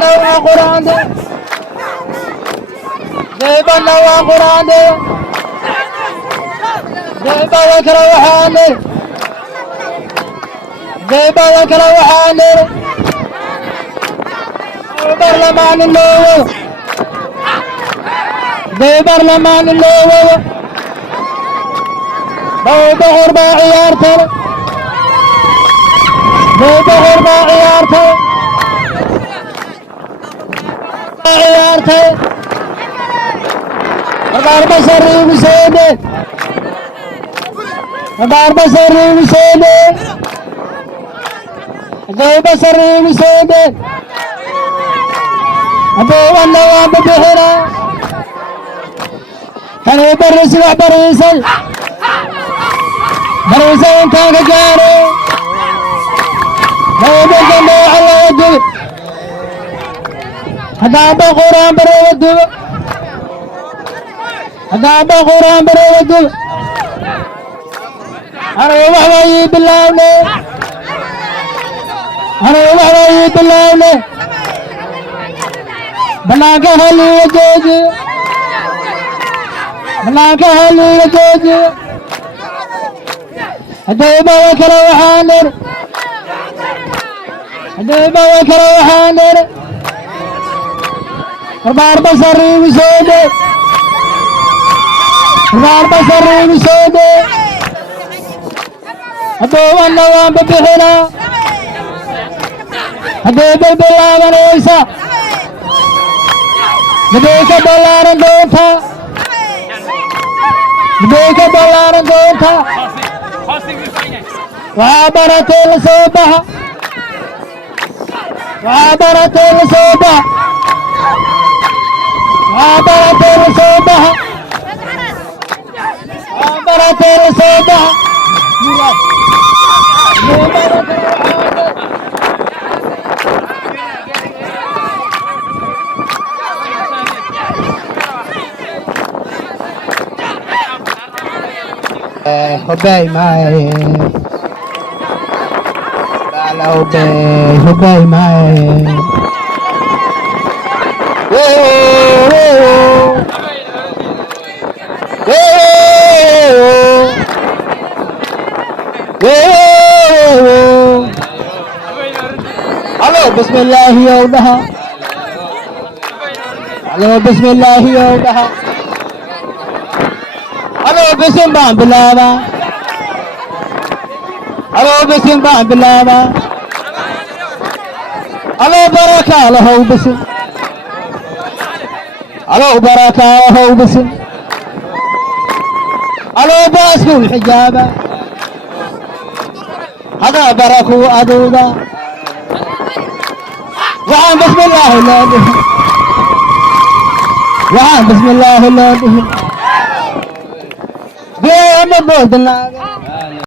Nawa Qur'aande Deba nawa Qur'aande Deba wakra waxaane Deba wakra waxaane Barlamaan loo Barlamaan loo Dawda qorba ciyaarta Dawda qorba ciyaarta ciyaarta Hadar basari museede Hadar basari museede Hadar basari museede Abo wala wa bixira Kani baris wax barisay barisay inta ka gaaro Dawda jamo ala wajhi Hadaba Qur'an barawadu Hadaba Qur'an barawadu Ara waxay bilaawne Ara waxay bilaawne Banaanka hali wajooji Banaanka hali wajooji Hadaba wakra waxaaner Hadaba wakra waxaaner Hadar basari museede Hadar basari museede Abo wala wa bixina Hadaba bilaabanaysa Dibeka balaaran doonta Dibeka balaaran doonta Waa baratay la soo baxa Waa baratay la soo baxa Waa baratay la soo baxa Waa baratay la soo baxa Hubay maaye Bala hubay maaye Halo bismillah yawdaha Halo bismillah yawdaha Halo bisim baan bilaaba Halo bisim baan bilaaba Halo baraka lahu bisim Halo baraka lahu bisim Halo baaskul xijaaba Hada baraku aduuda Waxaan bismillah leedahay Waxaan bismillah leedahay Beema boodnaaga